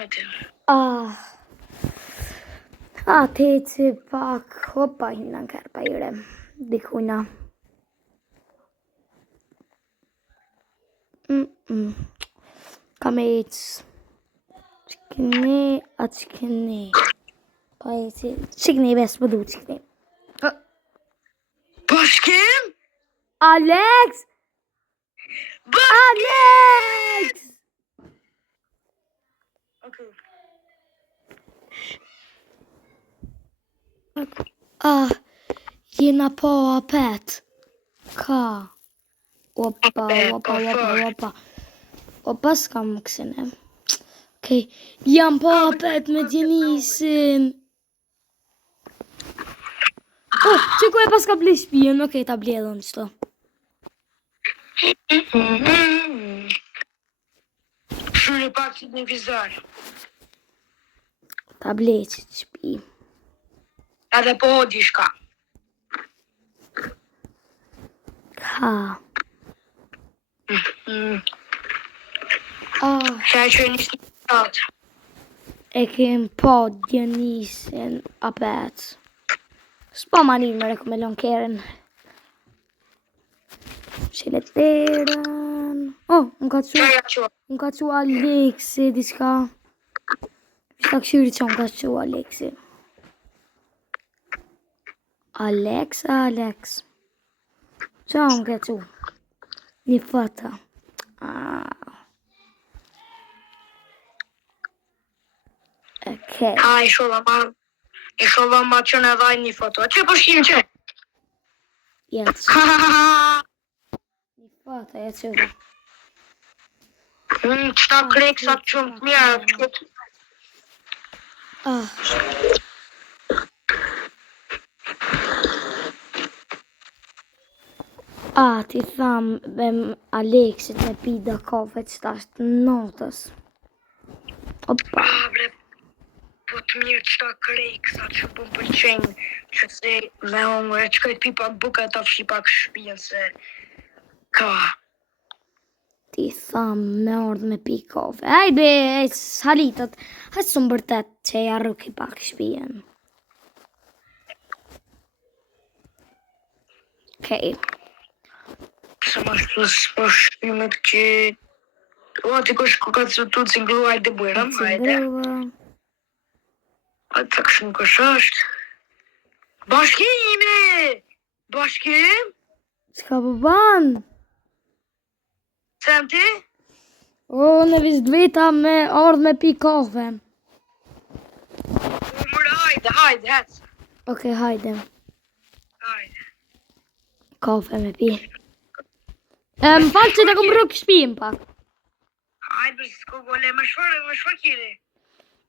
hajde. Te që pak, hopa, hina në kërpa ire, dikujna. Kam e që këni, atë që këni. Pa e që këni besë pëdu që këni. Bashkim? Alex! Alex! Okay. Jena po apet. Ka. Opa. Opa s'kam kësine. Okej. Jam po apet me Djenisin. Që ku e pas ka ble shpijen? Okej, ta bledhën qëto. Shure pak që në vizar. Ta ble që të shpi. Edhe po di shka. Ka. Shaj që e njësë një atë. E kem po Djenisin apet. S'po ma një me rekomelon keren. Sheleteren. Më ka që Alexi, diska. Shta këshyri që më ka që Alexi. Alex. Qa më ka që? Një fata. Okej. I sholla ma që në dhaj një foto. Që po shkim që? Yes. Një fata, ja që. Qëta kreksat që më të mjerë. Ti tham Alexit me pida kafe që ta është notës. Opa. Bre, po të mirë qëta kreksat që po më përqenjë. Që se me hongre, që kajtë pi pak buka ta fshi pak shpijen se ka. Ti tham me ardhë me pi kafe. Hajde, salitat. Hajtë së më bërtet që ja rëki pak shpijen. Okej. Se ma shpo shpimet që... ti kosh ku ka të tu cinglu, hajde bërëm, hajde. Hajde të këshëm kësh është. Bashkime! Bashkim? Qka po ban? Sem ti? Në vizë dveta me ardhë me pi kafe. Mërë, hajde, hec. Okej, hajde. Hajde. Kafe me pi. Më falë që të kom rëk shpijin pak. Hajde, s'ko gole, më shfar kiri.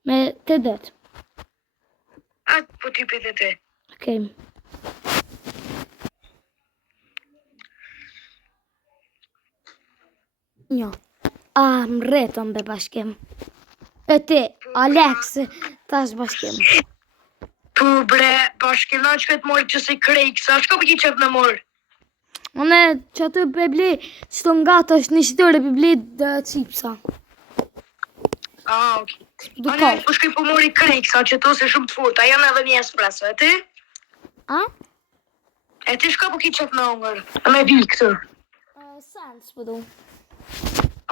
Me të det. Atë, po ty për të. Okej. Njo. Më rretën be bashkim. E ti, Alex, tash bashkim. Po bre, bashkim, na që këtë mori që si krejkë, shko për ki qëpë në morë? Une që aty për bli që të nga të është një shitore për bli dhe cipsa. Okej. Ane, po shkoj për mori krejkësa që to se shumë të furta, janë edhe një espresso, e ti? E ti shko për ki qëpë në ongër, me vi këtë? Sens për du.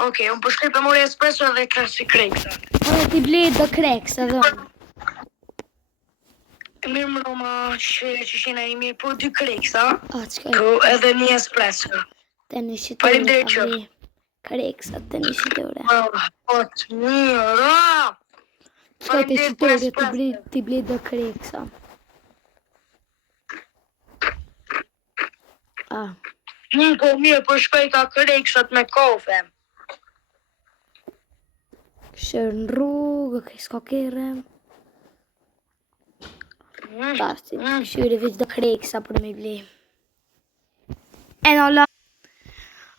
Okej, unë po shkoj për mori espresso edhe krasi krejkësa. Ane ti bli dhe krejkësa dhe unë. Mirë më roma që shina i mirë, po dy krejkësa, qëka po edhe një espresso. Të një shitore të bli krejkësa, të një shitore. Po të mirë, Qëka të shitore të bli dhe krejkësa. Mirë, po shkoj ka krejkësat me kafe. Shërë në rrugë, s'ka kere. Tashti, shyri vëq dhe kreksa për me bli. E nëlla,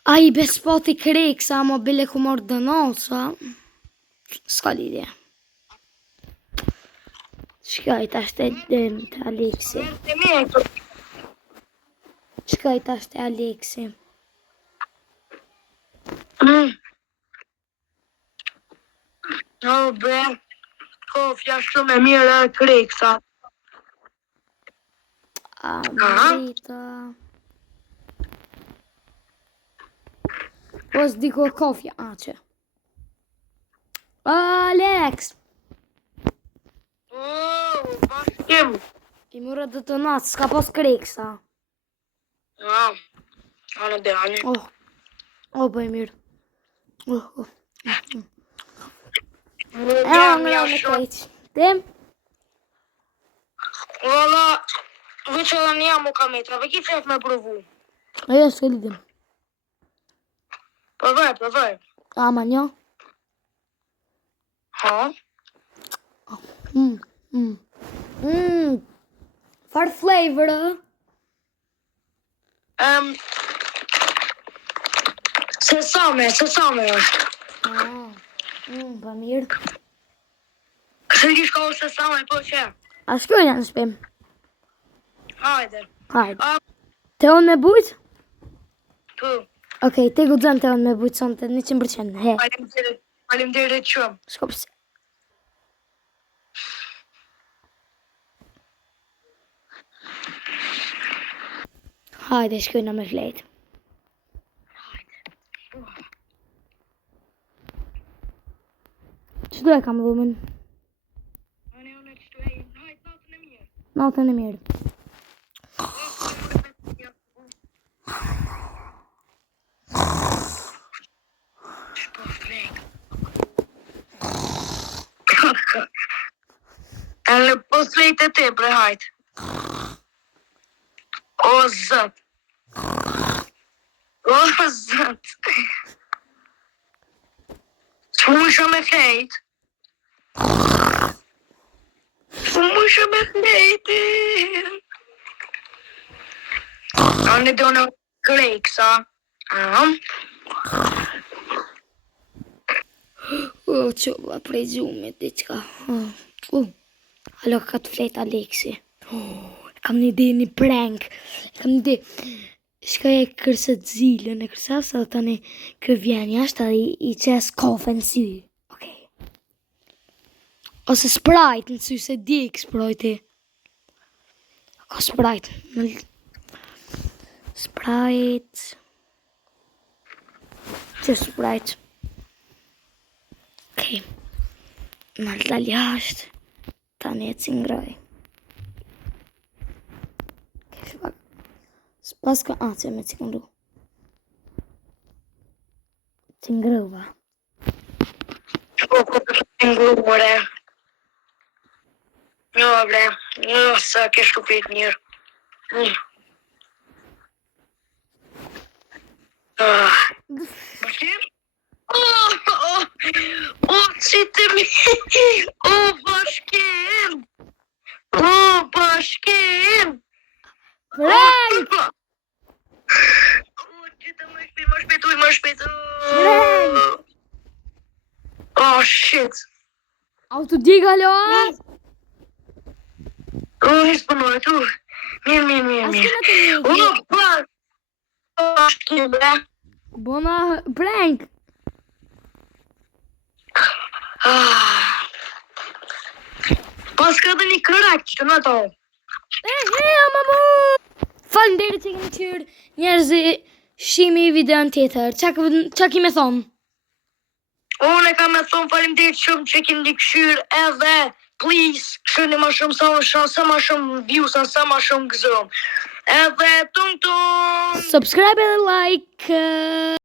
a i bespoti kreksa, mo bile ku morë dënosa. S'ka lidhje. Shkaj tashti të Alexi. Shkaj tashti Alexi. O, bre, kofja shumë e mirë e kreksa. Marita. Ose diko kofja, që. Alex! O, bashkim. I mora dhe të natë, s'ka pos kreksa. Anë dhe anë. Bëj mirë. Jam Në shumë. keq. Tim? Valla, veç edhe një jam u kametrave, ki qef me provu. Ajo, s'ke lidin. Përvaj. Ama njo? Ha? Far flavor, Sesame është. Ba mirë. Se kish ka u sesame, po që? A shkojnë në shpim? Hajde. Hajde. Te unë me bujt? Tu. Okej, te gudzon te unë me bujt sonte 100%. He. Faleminderit shumë. Shko pëse. Hajde, shkojnë me flet. Qdo e kam dhumën? Unë qëtu e hajtë natën e mirë. Natën e mirë. Shpo flek. E në po flejt e te, bre hajtë. O, zët. Së musha me flejt. Anë do në kreksa. Qoba prej gjumit, diqka. Alo, ka të flet Alexi. Kam një ide, një prank. Kam një ide. Shkoj e kërset zilën e kërsas, dhe tani kër vjen jashtë, i qes kafe në sy. Okej. Ose Sprite në sy, se di Sprite. Ka Sprite. Sprite. Që Sprite. Okej. Në lë jashtë. Tani e cingroj. Pas ka që me cingru. Cingrova. Po, cingru, bre. Jo, bre. Jo, sa ke shtupit njërë. Bashkim? O, qitë mi. O, bashkim. Prank! Më shpejt. Oh, shit. Auto diga lo? Nisë përnojë, tu. Mirë. Askina të një. Bashkim, bre. Bona prank. Pas ka dhe një kërak që në to. Mamu! Faleminderit që keni qyrë njerëzi shimi video në tjetër. Qa ki me thonë? Unë e ka me thonë faleminderit shumë që keni një këshyrë edhe please këshyrë ma shumë sa ma shumë views, sa ma shumë gëzëm. Edhe tung. Subscribe edhe like.